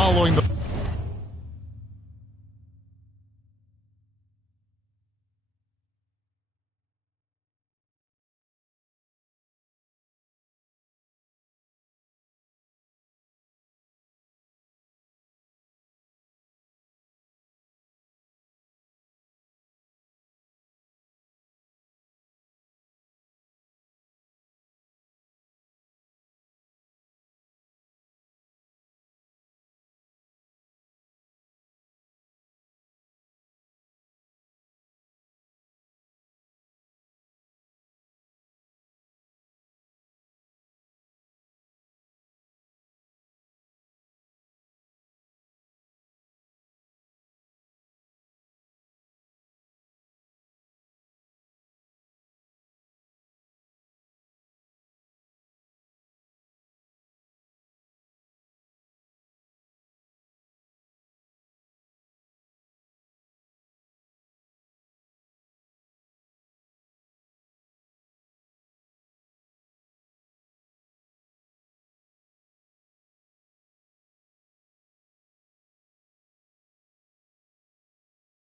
following the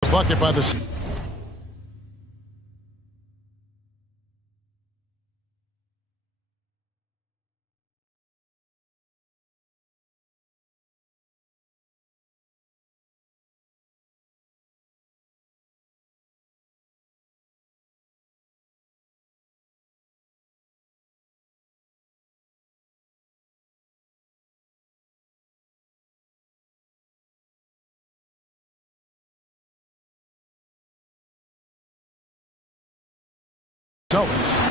bucket by the Celtics.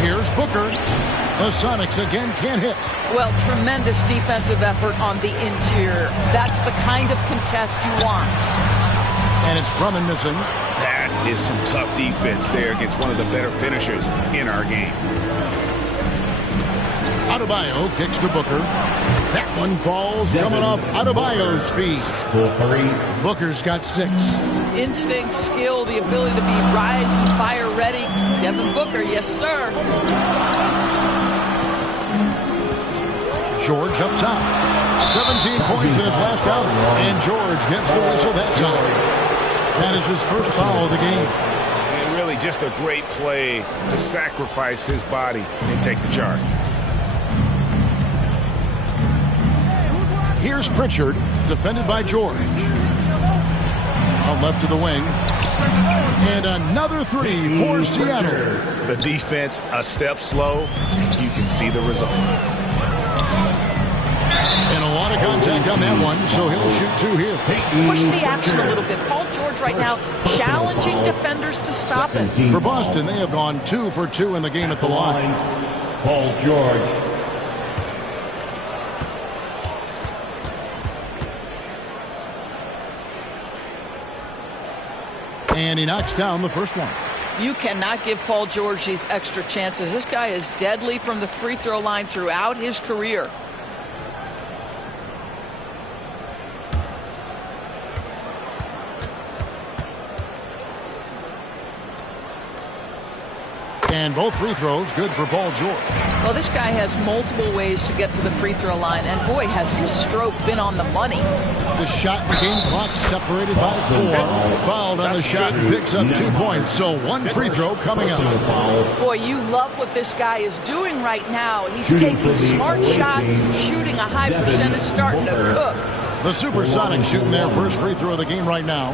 Here's Booker. The Sonics again can't hit. Well, tremendous defensive effort on the interior. That's the kind of contest you want. And it's Drummond missing. That is some tough defense there against one of the better finishers in our game. Adebayo kicks to Booker. That one falls coming off Adebayo's feet. Booker's got 6. Instinct, skill, the ability to be rise and fire ready. Devin Booker, yes, sir. George up top. 17 points in his last outing. And George gets the whistle that time. That is his first foul of the game. And really just a great play to sacrifice his body and take the charge. Here's Pritchard, defended by George. Out left of the wing. And another 3 for Seattle. The defense a step slow, and you can see the result. And a lot of contact on that one, so he'll shoot 2 here. Push the action a little bit. Paul George right now challenging defenders to stop it. For Boston, they have gone 2 for 2 in the game at the line. Paul George. And he knocks down the first one. You cannot give Paul George these extra chances. This guy is deadly from the free throw line throughout his career. And both free throws good for Paul George. Well, this guy has multiple ways to get to the free throw line, and boy, has his stroke been on the money. The shot and game clock separated by 4. Fouled on the shot and picks up 2 points. So 1 free throw coming up. Boy, you love what this guy is doing right now. He's taking smart shots, shooting a high percentage, starting to cook. The Supersonics shooting their first free throw of the game right now.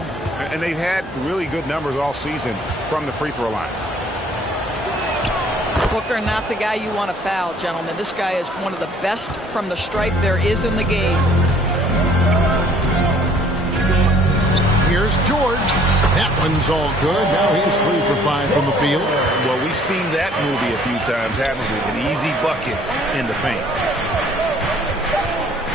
And they've had really good numbers all season from the free throw line. Booker, not the guy you want to foul, gentlemen. This guy is one of the best from the stripe there is in the game. Here's George. That one's all good. Now he's 3 for 5 from the field. Well, we've seen that movie a few times, haven't we? An easy bucket in the paint.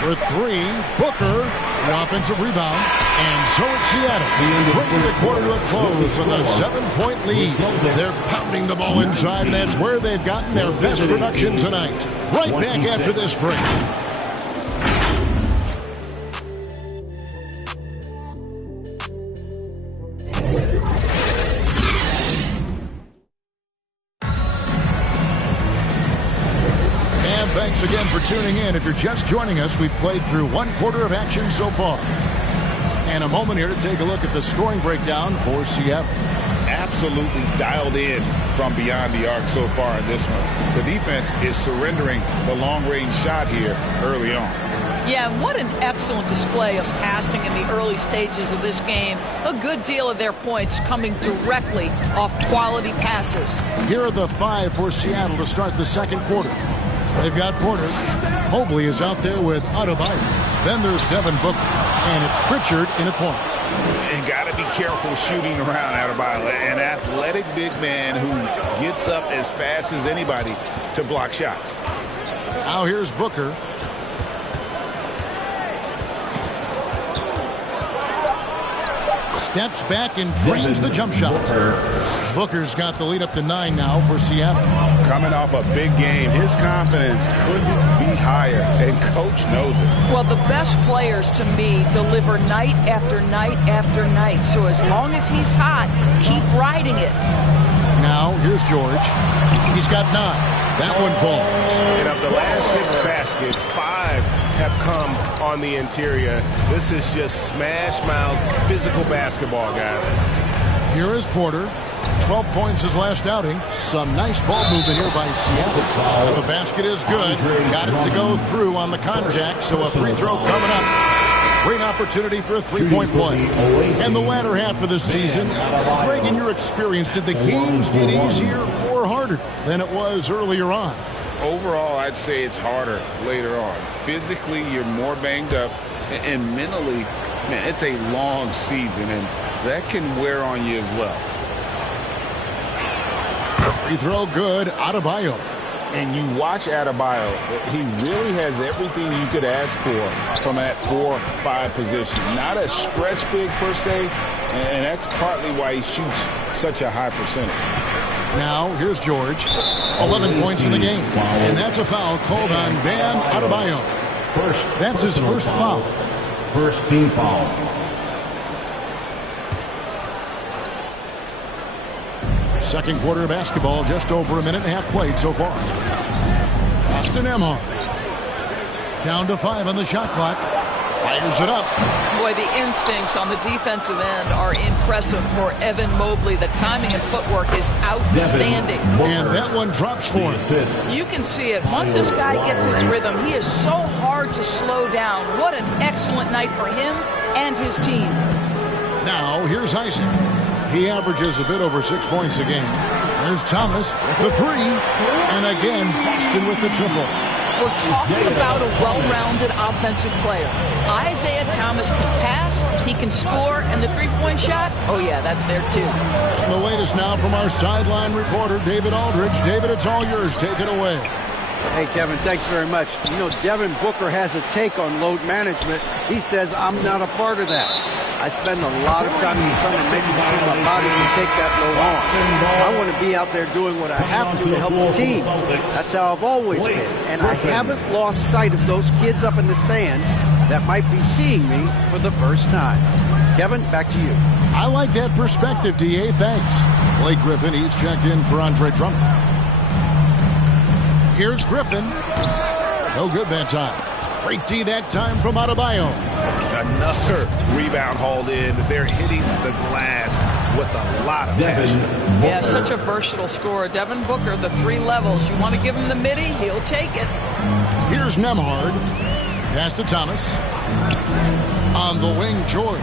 For 3, Booker, the offensive rebound. And so it's Seattle, bringing the quarter to a close with a 7-point lead. They're pounding the ball inside, and that's where they've gotten their best production tonight. Right back after this break. And thanks again for tuning in. If you're just joining us, we've played through 1 quarter of action so far. And a moment here to take a look at the scoring breakdown for Seattle. Absolutely dialed in from beyond the arc so far in this one. The defense is surrendering the long-range shot here early on. Yeah, what an excellent display of passing in the early stages of this game. A good deal of their points coming directly off quality passes. Here are the 5 for Seattle to start the second quarter. They've got Porter. Mobley is out there with Adebayo. Then there's Devin Booker. And it's Pritchard in a point. And got to be careful shooting around Adebayo. An athletic big man who gets up as fast as anybody to block shots. Now here's Booker. Steps back and drains the jump shot. Booker's got the lead up to 9 now for Seattle. Coming off a big game, his confidence couldn't be higher, and coach knows it. Well, the best players to me deliver night after night after night. So as long as he's hot, keep riding it. Now here's George. He's got 9. That one falls. And of the last 6 baskets, 5 have come on the interior. This is just smash mouth physical basketball, guys. Here is Porter. 12 points his last outing. Some nice ball movement here by Seattle. And the basket is good. Got it to go through on the contact, so a free throw coming up. Great opportunity for a 3-point play. And the latter half of the season, Greg, in your experience, did the games get easier or harder than it was earlier on? Overall, I'd say it's harder later on. Physically, you're more banged up, and mentally, man, it's a long season, and that can wear on you as well. Free throw good, Adebayo. And you watch Adebayo, he really has everything you could ask for from that 4-5 position. Not a stretch big per se, and that's partly why he shoots such a high percentage. Now, here's George. 11 points in the game. And that's a foul called on Bam Adebayo. That's his first foul. First team foul. Second quarter of basketball, just over a minute and a half played so far. Austin Emhart. Down to 5 on the shot clock. Fires it up. Boy, the instincts on the defensive end are impressive for Evan Mobley. The timing and footwork is outstanding. And that one drops for him. You can see it. Once this guy gets his rhythm, he is so hard to slow down. What an excellent night for him and his team. Now, here's Isaac. He averages a bit over 6 points a game. There's Thomas with the 3. And again, Boston with the triple. We're talking about a well-rounded offensive player. Isaiah Thomas can pass, he can score, and the three-point shot, oh yeah, that's there too. And the latest now from our sideline reporter, David Aldridge. David, it's all yours. Take it away. Hey, Kevin, thanks very much. You know, Devin Booker has a take on load management. He says, I'm not a part of that. I spend a lot of time in the summer making sure my body can take that load on. I want to be out there doing what I have to help the team. That's how I've always been. And I haven't lost sight of those kids up in the stands that might be seeing me for the first time. Kevin, back to you. I like that perspective, D.A. Thanks. Blake Griffin, he's checked in for Andre Drummond. Here's Griffin. No good that time. Great D that time from Adebayo. Another rebound hauled in. They're hitting the glass with a lot of passion. Yeah, such a versatile scorer. Devin Booker, the 3 levels. You want to give him the midi, he'll take it. Here's Nembhard. Pass to Thomas. On the wing, George.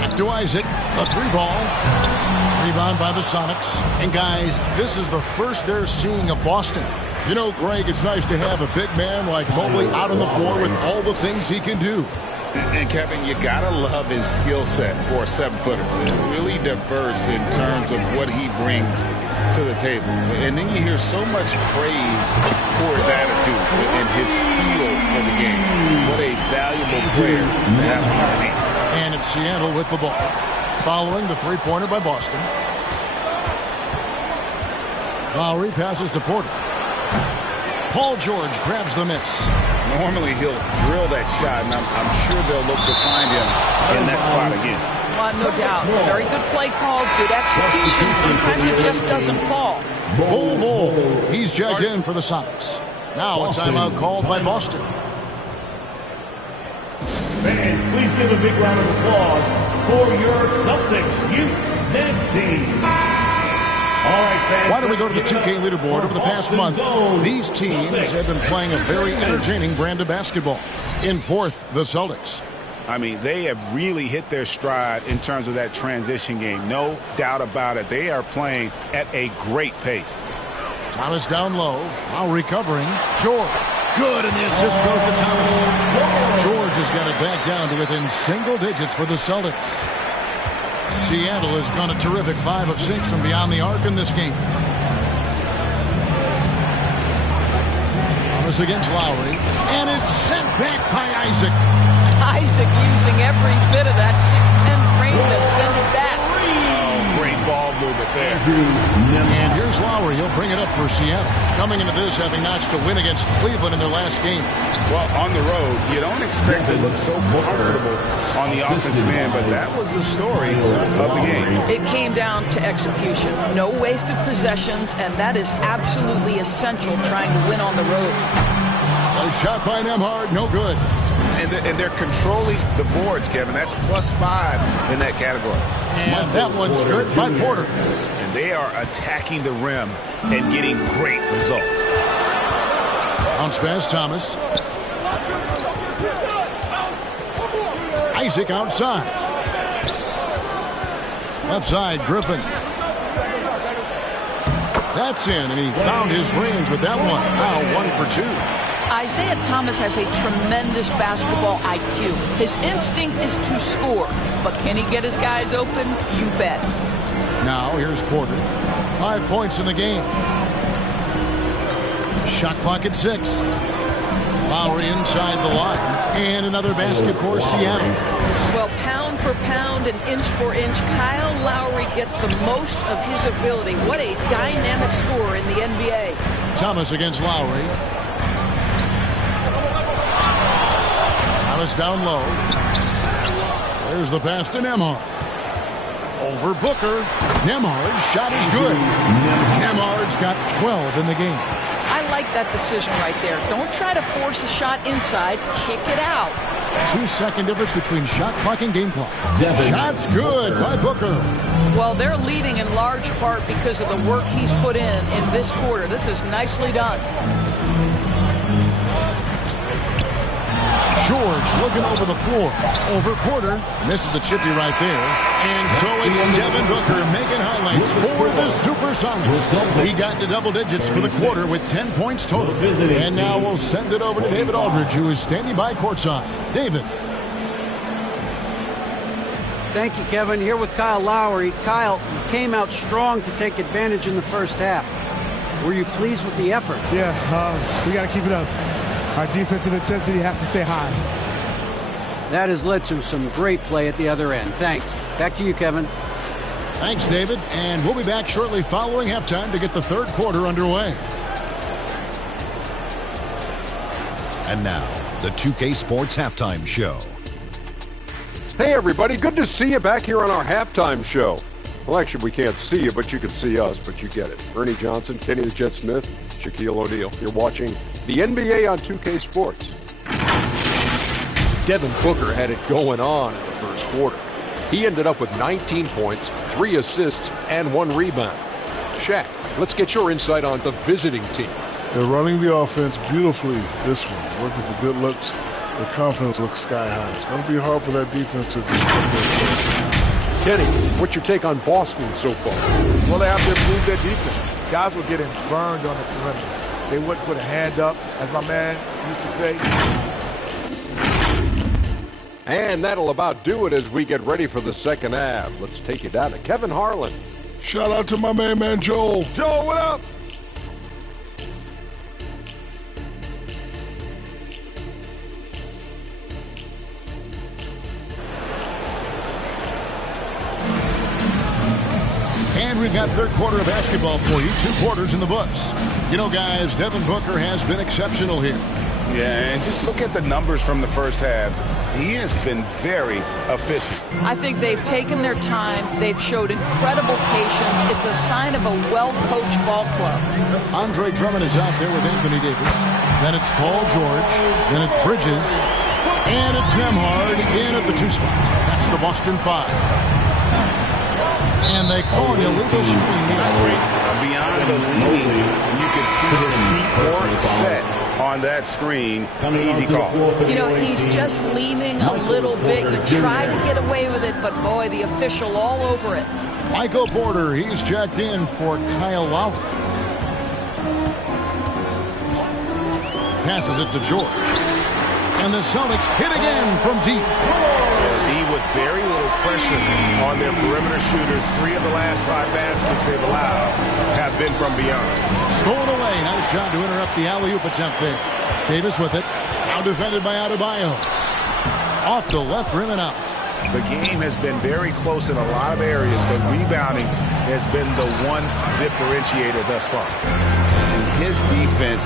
Back to Isaac. A 3-ball. Rebound by the Sonics. And guys, this is the first they're seeing of Boston. You know, Greg, it's nice to have a big man like Mobley out on the floor with all the things he can do. And Kevin, you gotta love his skill set for a 7-footer. Really diverse in terms of what he brings to the table. And then you hear so much praise for his attitude and his feel for the game. What a valuable player to have on our team. And it's Seattle with the ball. Following the 3-pointer by Boston. Lowry passes to Porter. Paul George grabs the miss. Normally he'll drill that shot, and I'm sure they'll look to find him in that spot again. No doubt. Very good play call, good execution. Sometimes it just doesn't fall. Bull. He's checked in for the Sonics. Now a timeout called by Boston. Fans, please give a big round of applause for your Celtics youth next team. Why don't we go to the 2K leaderboard? Over the past month, these teams have been playing a very entertaining brand of basketball. In 4th, the Celtics. I mean, they have really hit their stride in terms of that transition game. No doubt about it. They are playing at a great pace. Thomas down low, while recovering. George, good, and the assist goes to Thomas. George has got it back down to within single digits for the Celtics. Seattle has gone a terrific 5 of 6 from beyond the arc in this game. Thomas against Lowry, and it's sent back by Isaac. Isaac using every bit of that 6'10 frame to send it back. Oh, great ball movement there. And here's Lowry. He'll bring it up for Seattle. Coming into this, having notched a win against Cleveland in their last game. Well, on the road, you don't expect to look so comfortable on the offensive end, but that was the story of the game. It came down to execution. No wasted possessions, and that is absolutely essential trying to win on the road. A shot by Nembhard, no good. And they're controlling the boards, Kevin. That's +5 in that category. And that one's good by Porter. And they are attacking the rim and getting great results. Bounce pass, Thomas. Isaac outside. Left side, Griffin. That's in, and he found his range with that one. Now 1 for 2. Isaiah Thomas has a tremendous basketball IQ. His instinct is to score, but can he get his guys open? You bet. Now here's Porter. 5 points in the game. Shot clock at 6. Lowry inside the line. And another basket for Seattle. Well, pound for pound and inch for inch, Kyle Lowry gets the most of his ability. What a dynamic scorer in the NBA. Thomas against Lowry. Thomas down low. There's the pass to Nembhard. Over Booker. Nembhard's shot is good. Nembhard's got 12 in the game. I like that decision right there. Don't try to force a shot inside. Kick it out. 2-second difference between shot clock and game clock. Shot's good by Booker. Well, they're leading in large part because of the work he's put in this quarter. This is nicely done. George looking over the floor. Over Porter. Misses the chippy right there. And so it's Devin Booker making highlights for the Supersonics. He got to double digits for the quarter with 10 points total. And now we'll send it over to David Aldridge, who is standing by courtside. David. Thank you, Kevin. Here with Kyle Lowry. Kyle came out strong to take advantage in the first half. Were you pleased with the effort? Yeah, we got to keep it up. Our defensive intensity has to stay high. That has led to some great play at the other end. Thanks. Back to you, Kevin. Thanks, David. And we'll be back shortly following halftime to get the third quarter underway. And now, the 2K Sports Halftime Show. Hey, everybody. Good to see you back here on our halftime show. Well, actually, we can't see you, but you can see us, but you get it. Ernie Johnson, Kenny the Jet Smith, Shaquille O'Neal. You're watching the NBA on 2K Sports. Devin Booker had it going on in the first quarter. He ended up with 19 points, 3 assists, and 1 rebound. Shaq, let's get your insight on the visiting team. They're running the offense beautifully this one, working for good looks. The confidence looks sky high. It's going to be hard for that defense to disrupt themselves. Kenny, what's your take on Boston so far? Well, they have to improve their defense. Guys were getting burned on the perimeter. They wouldn't put a hand up, as my man used to say. And that'll about do it as we get ready for the second half. Let's take you down to Kevin Harlan. Shout out to my man Joel. Joel, what up? And we've got third quarter of basketball for you. 2 quarters in the books. You know, guys, Devin Booker has been exceptional here. Yeah, and just look at the numbers from the first half. He has been very efficient. I think they've taken their time. They've showed incredible patience. It's a sign of a well-coached ball club. Andre Drummond is out there with Anthony Davis. Then it's Paul George. Then it's Bridges. And it's Nembhard in at the 2 spot. That's the Boston 5. And they call an illegal screen here. Beyond the leaning, you can see his feet weren't set on that screen. Easy call. You know, he's just leaning a little bit. You try to get away with it, but boy, the official all over it. Michael Porter, he's checked in for Kyle Lowry. Passes it to George. And the Celtics hit again from deep. With very little pressure on their perimeter shooters. 3 of the last 5 baskets they've allowed have been from beyond. Stolen away. Nice job to interrupt the alley-oop attempt there. Davis with it. Now defended by Adebayo. Off the left rim and out. The game has been very close in a lot of areas, but rebounding has been the one differentiator thus far. And his defense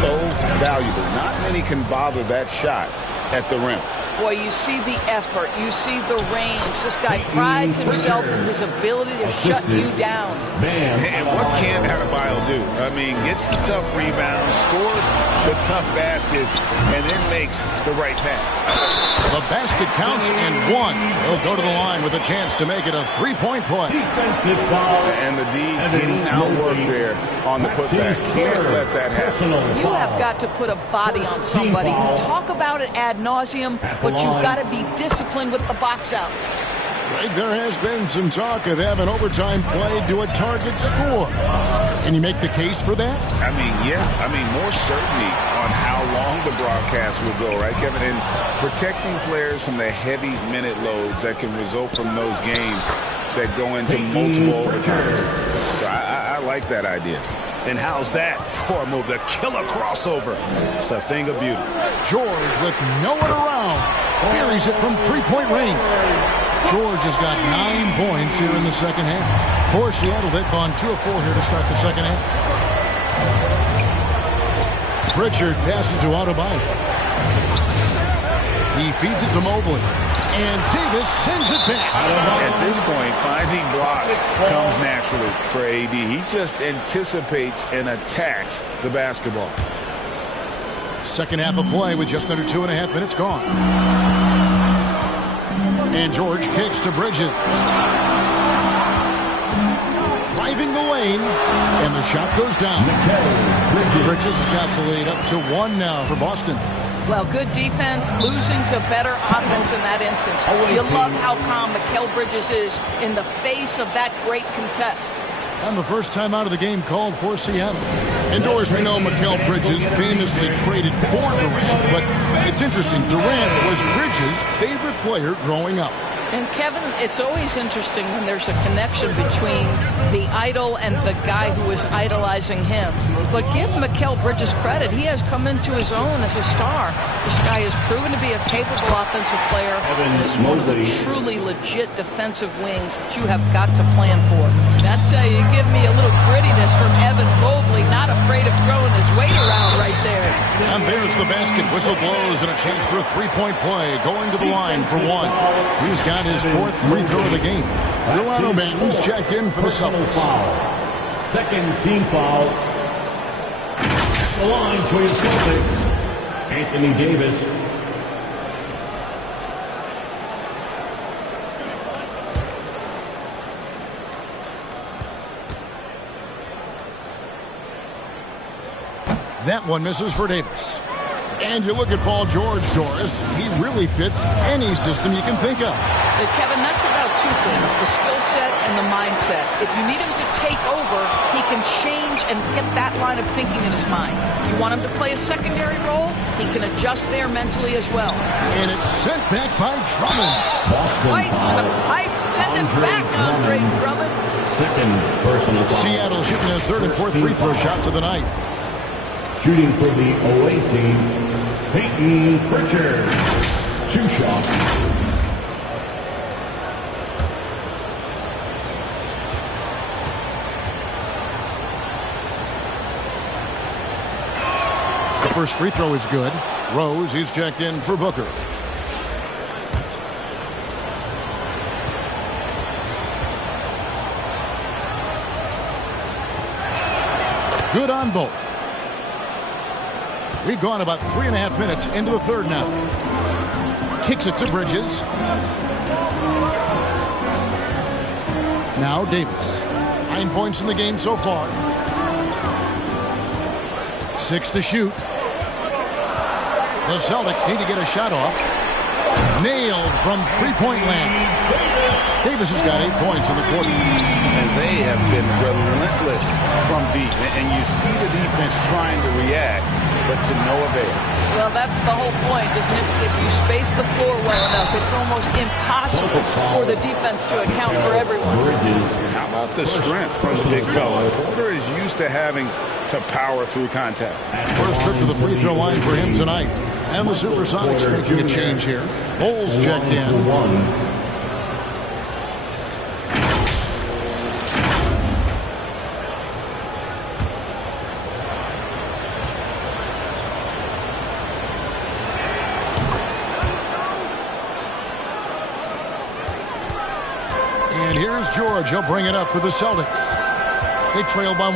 so valuable. Not many can bother that shot at the rim. Boy, you see the effort. You see the range. This guy prides himself in his ability to shut you down. And what can Adebayo do? I mean, gets the tough rebounds, scores the tough baskets, and then makes the right pass. The basket counts and 1. He'll go to the line with a chance to make it a 3-point play. And the D getting outworked there on the putback. Can't let that happen. You have got to put a body on somebody. You talk about it ad nauseum, but you've got to be disciplined with the box outs. Greg, there has been some talk of having overtime played to a target score. Can you make the case for that? I mean, yeah. I mean, more certainty on how long the broadcast will go, right, Kevin? And protecting players from the heavy minute loads that can result from those games that go into multiple overtimes. So I like that idea. And how's that for a move? The killer crossover. It's a thing of beauty. George with no one around. Buries it from 3-point range. George has got 9 points here in the second half. For Seattle, they've gone 2 of 4 here to start the second half. Pritchard passes to Adebayo. He feeds it to Mobley. And Davis sends it back. At this point, finding blocks comes naturally for AD. He just anticipates and attacks the basketball. Second half of play with just under 2.5 minutes gone. And George kicks to Bridges. Driving the lane. And the shot goes down. Bridges got the lead up to 1 now for Boston. Well, good defense, losing to better offense in that instance. You love how calm Mikal Bridges is in the face of that great contest. And the first time out of the game called for Seattle. Indoors, we know Mikal Bridges famously traded for Durant, but it's interesting. Durant was Bridges' favorite player growing up. And Kevin, it's always interesting when there's a connection between the idol and the guy who is idolizing him. But give Mikal Bridges credit. He has come into his own as a star. This guy has proven to be a capable offensive player and is one of the truly legit defensive wings that you have got to plan for. That's how you give me a little grittiness from Evan Mobley, not afraid of throwing his weight around right there. And there's the basket. Whistle blows and a chance for a three-point play. Going to the line for one. He's got his fourth free throw of the game. Delano Banton's checked in for the Celtics. Second team foul. At the line for the Celtics, Anthony Davis. That one misses for Davis. And you look at Paul George, Doris. He really fits any system you can think of. Kevin, that's about two things, the skill set and the mindset. If you need him to take over, he can change and get that line of thinking in his mind. You want him to play a secondary role, he can adjust there mentally as well. And it's sent back by Drummond. Twice on the pipe, send it back, Andre Drummond. Second personal foul. Seattle shooting their third and fourth free throw shots of the night. Shooting for the away team, Peyton Pritchard. 2 shots. The first free throw is good. Rose, he's checked in for Booker. Good on both. We've gone about 3.5 minutes into the third now. Kicks it to Bridges. Now Davis. 9 points in the game so far. 6 to shoot. The Celtics need to get a shot off. Nailed from three-point land. Davis has got 8 points in the quarter. And they have been relentless from deep. And you see the defense trying to react, but to no avail. Well, that's the whole point, isn't it? If you space the floor well enough, it's almost impossible for the defense to account for everyone. How about the strength from the big fella? Porter is used to having to power through contact. First trip to the free throw line for him tonight. And the Supersonics making a change here. Bowles checked in. And here's George. He'll bring it up for the Celtics. They trail by 1.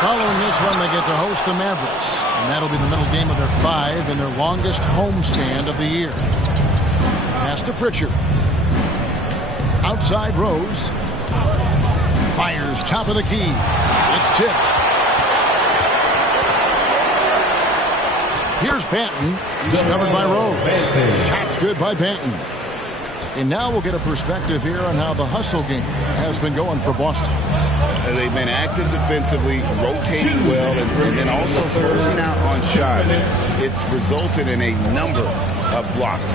Following this one, they get to host the Mavericks. And that'll be the middle game of their 5 and their longest homestand of the year. Pass to Pritchard. Outside Rose. Fires top of the key. It's tipped. Here's Banton. He's covered by Rose. Shot's good by Banton. And now we'll get a perspective here on how the hustle game has been going for Boston. They've been active defensively, rotating well, and then also closing out on shots. It's resulted in a number of blocks.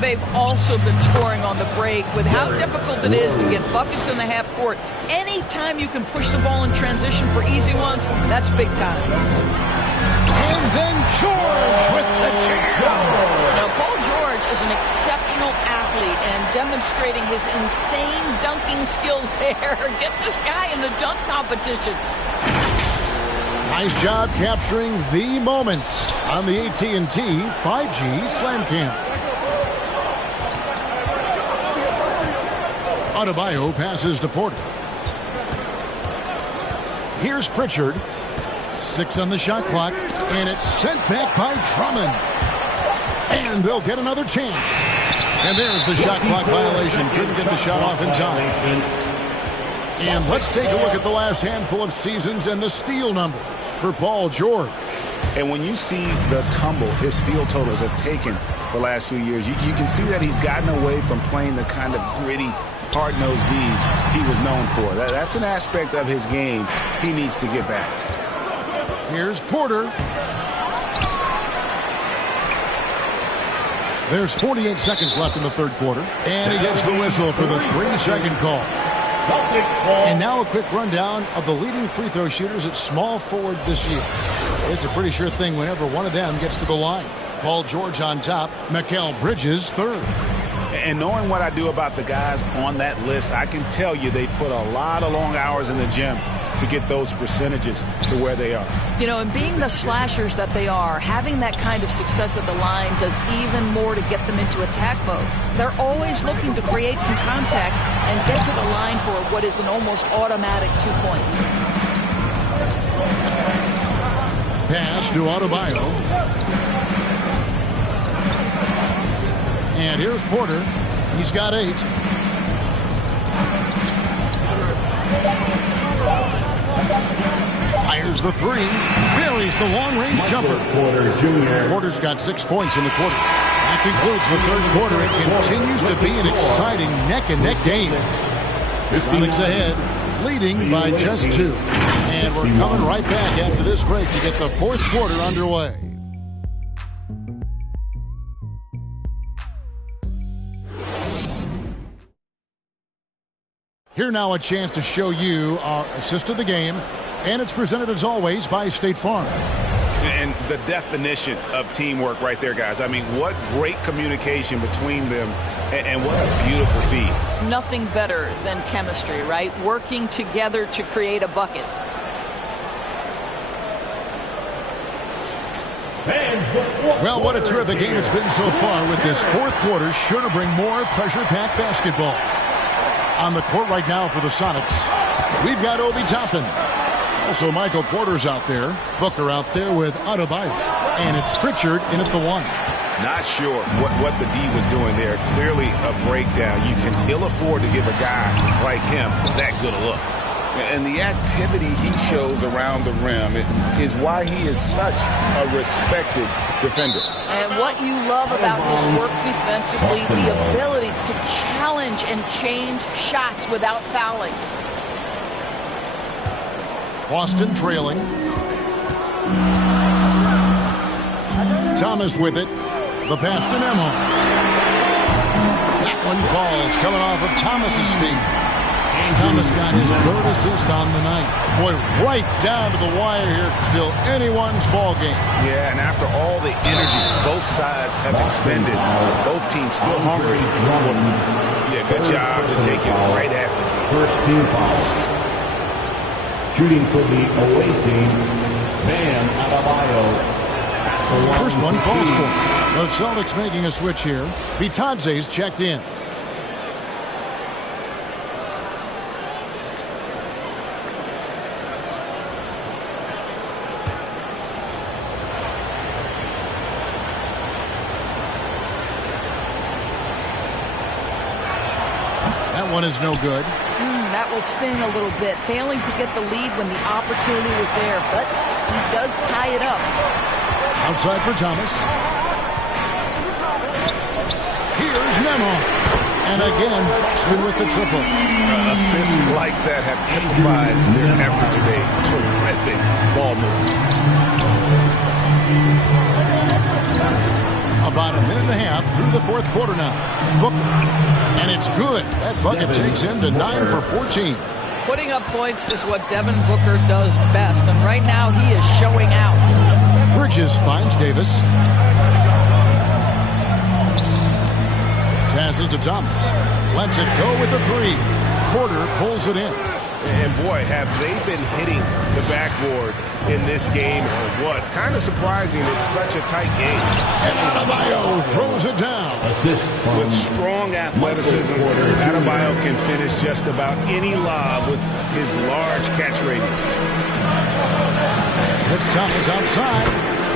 They've also been scoring on the break. With how difficult it is to get buckets in the half court, anytime you can push the ball in transition for easy ones, that's big time. And then George with the jam. Now, Paul George is an exceptional athlete and demonstrating his insane dunking skills there. Get this guy in the dunk competition. Nice job capturing the moment on the AT&T 5G Slam Cam. Adebayo passes to Porter. Here's Pritchard. 6 on the shot clock, and it's sent back by Drummond. And they'll get another chance. And there's the shot clock violation. Couldn't get the shot off in time. And let's take a look at the last handful of seasons and the steal numbers for Paul George. And when you see the tumble his steal totals have taken the last few years, you can see that he's gotten away from playing the kind of gritty, hard-nosed D he was known for. That's an aspect of his game he needs to get back. Here's Porter. There's 48 seconds left in the third quarter. And he gets the whistle for the 3-second call. And now a quick rundown of the leading free throw shooters at small forward this year. It's a pretty sure thing whenever one of them gets to the line. Paul George on top, Mikal Bridges third. And knowing what I do about the guys on that list, I can tell you they put a lot of long hours in the gym to get those percentages to where they are. You know, and being the slashers that they are, having that kind of success at the line does even more to get them into attack mode. They're always looking to create some contact and get to the line for what is an almost automatic 2 points. Pass to Adebayo. And here's Porter. He's got 8. Fires the 3. Buries the long-range jumper. Porter's got 6 points in the quarter. That concludes the third quarter. It continues to be an exciting neck-and-neck game. Sonics ahead, leading by just 2. And we're coming right back after this break to get the fourth quarter underway. Here now a chance to show you our assist of the game, and it's presented as always by State Farm. And the definition of teamwork right there, guys. I mean, what great communication between them, and what a beautiful feed. Nothing better than chemistry, right? Working together to create a bucket. Well, what a terrific game it's been so far, with this fourth quarter sure to bring more pressure-packed basketball. On the court right now for the Sonics, we've got Obi Toppin. Also, Michael Porter's out there. Booker out there with Adebayo. And it's Pritchard in at the 1. Not sure what the D was doing there. Clearly a breakdown. You can ill afford to give a guy like him that good a look. And the activity he shows around the rim is why he is such a respected defender. And what you love about his work defensively, the ability to challenge and change shots without fouling. Boston trailing. Thomas with it. The pass to Nemo. That one falls, coming off of Thomas's feet. Thomas got his third assist on the night. Boy, right down to the wire here. Still anyone's ball game. Yeah, and after all the energy both sides have expended, both teams still hungry. Yeah, good job to take it right at the first team foul. Shooting for the away team, Bam Adebayo. First one falls for him. The Celtics making a switch here. Bitadze's checked in. That one is no good. That will sting a little bit. Failing to get the lead when the opportunity was there, but he does tie it up. Outside for Thomas. Here's Nemo. And again, Boston with the triple. Assists like that have typified their effort today. Terrific ball movement. About a minute and a half through the fourth quarter now. Booker. And it's good. That bucket takes him to 9 for 14. Putting up points is what Devin Booker does best, and right now he is showing out. Bridges finds Davis. Passes to Thomas. Lets it go with the 3. Porter pulls it in. And boy, have they been hitting the backboard in this game or what? Kind of surprising it's such a tight game. And Adebayo throws it down. Assist with strong athleticism. Adebayo can finish just about any lob with his large catch radius. It's Thomas outside.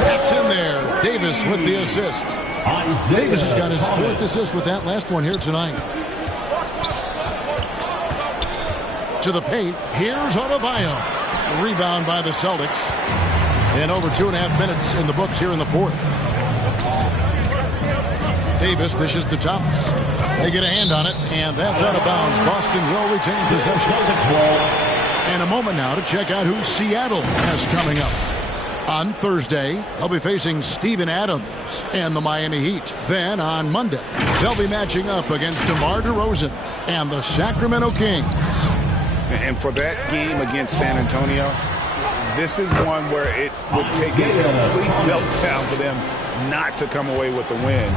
That's in there. Davis with the assist. Davis has got his 4th assist with that last one here tonight. To the paint. Here's Adebayo. The rebound by the Celtics. And over 2.5 minutes in the books here in the fourth. Davis dishes to Thomas. They get a hand on it, and that's out of bounds. Boston will retain possession. And a moment now to check out who Seattle has coming up. On Thursday, they'll be facing Steven Adams and the Miami Heat. Then on Monday, they'll be matching up against DeMar DeRozan and the Sacramento Kings. And for that game against San Antonio, this is one where it would take a complete meltdown for them not to come away with the win.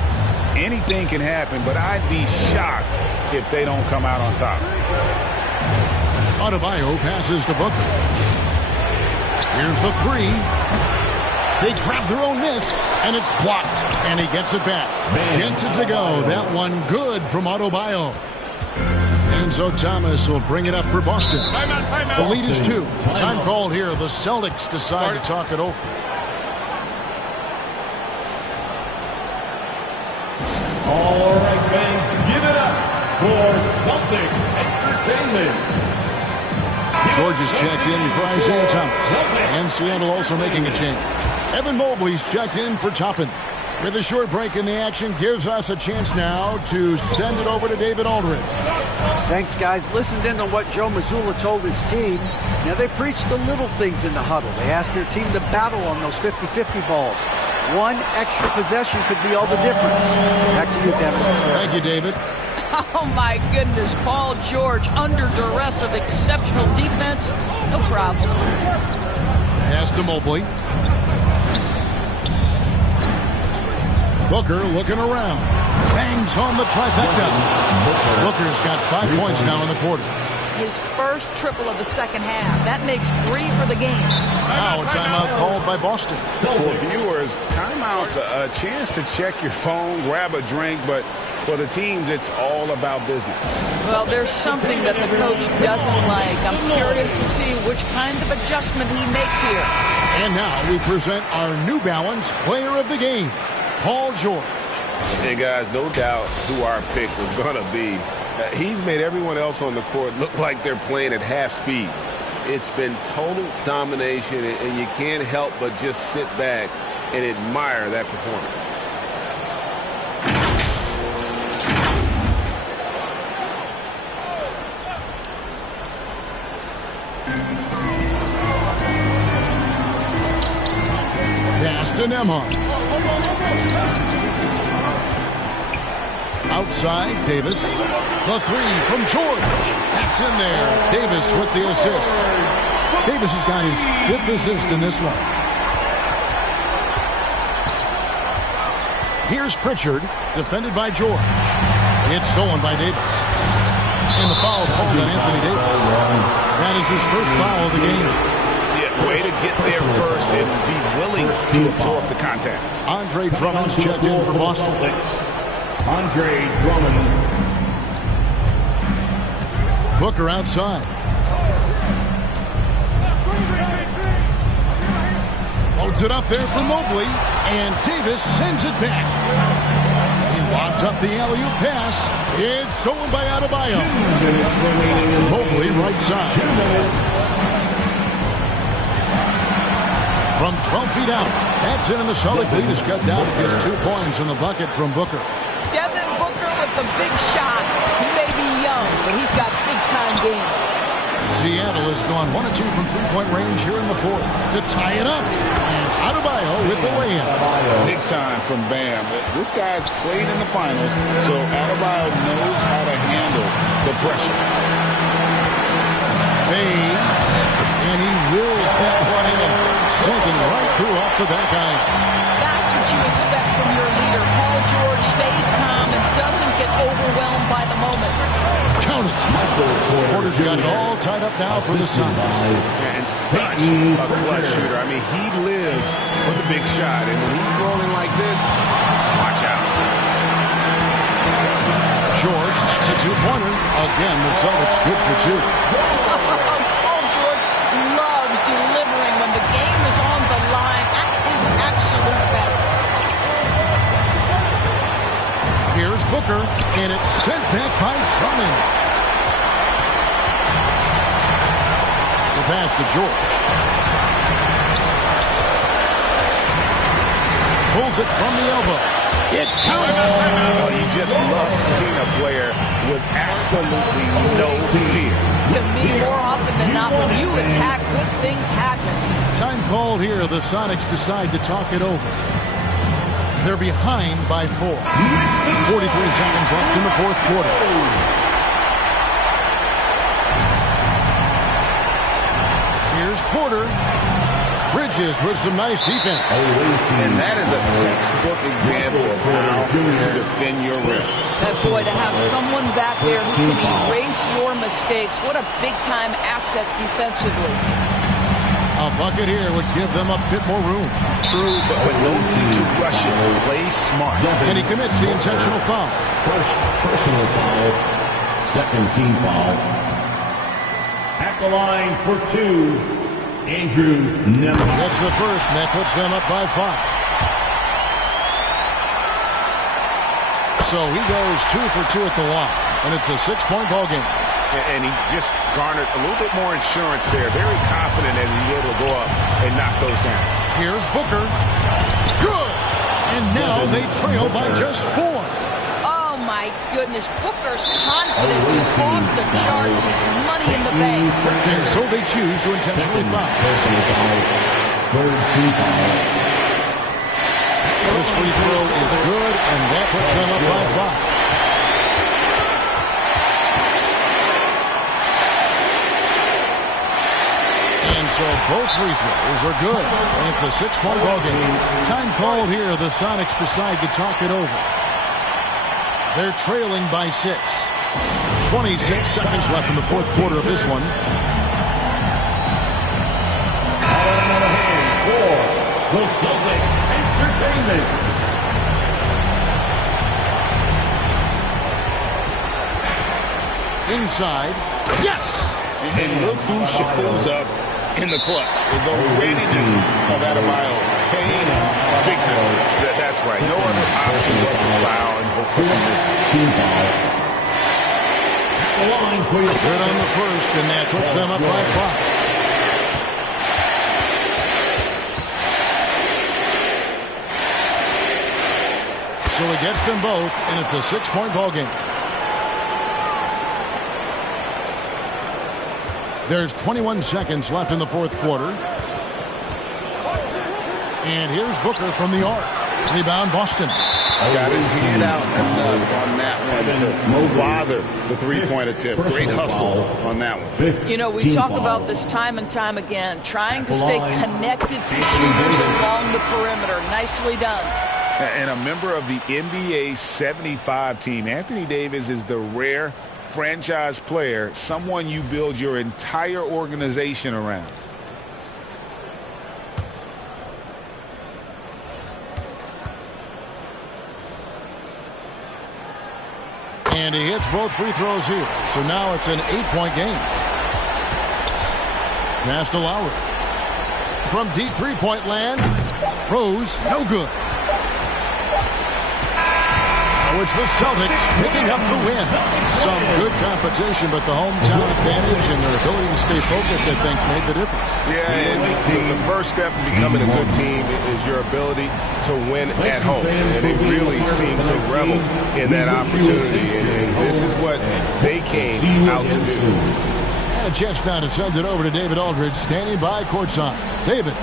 Anything can happen, but I'd be shocked if they don't come out on top. Adebayo passes to Booker. Here's the three. They grab their own miss, and it's blocked, and he gets it back. Gets it to go. That one good from Adebayo. Enzo Thomas will bring it up for Boston. Timeout. The lead is 2. Time called here. The Celtics decide to talk it over. All right, fans, give it up for Celtics Entertainment. George is checked in for Isaiah Thomas. And Seattle also making a change. Evan Mobley's checked in for Toppin. With a short break in the action, gives us a chance now to send it over to David Aldridge. Thanks, guys. Listened in on what Joe Mazzulla told his team. Now, they preached the little things in the huddle. They asked their team to battle on those 50-50 balls. One extra possession could be all the difference. Back to you, Kevin. Thank you, David. Oh, my goodness. Paul George under duress of exceptional defense. No problem. Pass to Mobley. Booker looking around. Bangs home the trifecta. Booker's got 5 points now in the quarter. His first triple of the second half. That makes 3 for the game. Now a timeout called by Boston. For viewers, timeout's a chance to check your phone, grab a drink, but for the teams, it's all about business. Well, there's something that the coach doesn't like. I'm curious to see which kind of adjustment he makes here. And now we present our New Balance player of the game, Paul George. And guys, no doubt who our pick was going to be. He's made everyone else on the court look like they're playing at half speed. It's been total domination, and you can't help but just sit back and admire that performance. Pass to Nembhard. Outside, Davis. The three from George. That's in there. Davis with the assist. Davis has got his 5th assist in this one. Here's Pritchard, defended by George. It's stolen by Davis. And the foul called on Anthony Davis. That is his first foul of the game. Yeah, way to get there first and be willing to absorb the contact. Andre Drummond's checked in for Boston. Andre Drummond. Booker outside. Loads it up there for Mobley, and Davis sends it back. He lobs up the alley-oop pass. It's stolen by Adebayo. Mobley right side. From 12 feet out. That's in, and the Celtic lead is cut down to just 2 points in the bucket from Booker. Devin Booker with the big shot. He may be young, but he's got big-time game. Seattle has gone 1 of 2 from three-point range here in the 4th to tie it up. And Adebayo with the layup. Big time from Bam. This guy's played in the finals, so Adebayo knows how to handle the pressure. Fades, and he wills that one in, sinking right through off the back iron. That's what you expect from your leader. Paul George stays calm and doesn't get overwhelmed by the moment. Count it. Porter's got it all tied up now for the Sonics. And such a clutch shooter. I mean, he lives for the big shot. And when he's rolling like this, watch out. George, that's a 2-pointer. Again, the Celtics good for 2. Paul George loves delivering when the game is on the line at his absolute best. Here's Booker, and it's sent back by Drummond. The pass to George. Pulls it from the elbow. It counts. Oh, you just love seeing a player with absolutely no fear. To me, more often than not, when you attack, good things happen. Time called here. The Sonics decide to talk it over. They're behind by 4. 43 seconds left in the fourth quarter. Here's Porter. Bridges with some nice defense. And that is a textbook example of how to defend your rim. That boy, to have someone back there who can erase your mistakes, what a big-time asset defensively. A bucket here would give them a bit more room. True, but no need to rush it. Play smart. And he commits the intentional foul. First personal foul. Second team foul. At the line for 2. Andrew Nemeth. That's the first, and that puts them up by 5. So he goes 2 for 2 at the line, and it's a 6-point ball game. And he just garnered a little bit more insurance there. Very confident as he's able to go up and knock those down. Here's Booker. Good! And now they trail by just 4. Oh, my goodness. Booker's confidence is off the charts. He's money in the bank. And so they choose to intentionally foul. Third team foul. This free throw is good, and that puts them up by 5. And so both free throws are good, and it's a 6-point ball game. Time called here. The Sonics decide to talk it over. They're trailing by 6. 26 seconds left in the fourth quarter of this one. For the Celtics Entertainment. Inside. Yes! And look who shows up in the clutch. The readiness of Adebayo. Paying big time. That's right. No other option but to foul and hope for some misses. Team foul. Good on the first, and that puts them up by 5. So he gets them both, and it's a 6-point ball game. There's 21 seconds left in the fourth quarter. And here's Booker from the arc. Rebound, Boston. Got his hand out enough on that one to bother the three-point attempt. Great hustle on that one. You know, we talk about this time and time again, trying to stay connected to shooters along the perimeter. Nicely done. And a member of the NBA 75 team, Anthony Davis is the rare franchise player, someone you build your entire organization around. And he hits both free throws here. So now it's an 8-point game. Pass to Lowry. From deep three-point land. Rose, no good. So it's the Celtics picking up the win. Some good competition, but the hometown advantage and their ability to stay focused, I think, made the difference. Yeah, and the first step in becoming a good team is your ability to win at home. And they really seem to revel in that opportunity. And this is what they came out to do. And a chance now to send it over to David Aldridge, standing by courtside. David.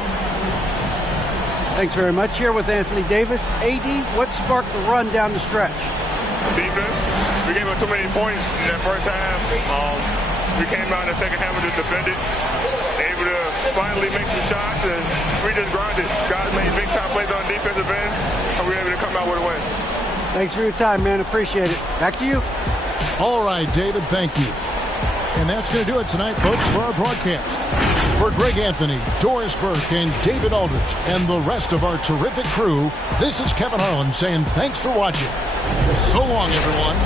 Thanks very much. Here with Anthony Davis. AD, what sparked the run down the stretch? Defense. We gave up too many points in that first half. We came out in the second half and just defended. Able to finally make some shots, and we just grinded. Guys made big-time plays on the defensive end, and we were able to come out with a win. Thanks for your time, man. Appreciate it. Back to you. All right, David, thank you. And that's going to do it tonight, folks, for our broadcast. For Greg Anthony, Doris Burke, and David Aldridge, and the rest of our terrific crew, this is Kevin Harlan saying thanks for watching. So long, everyone.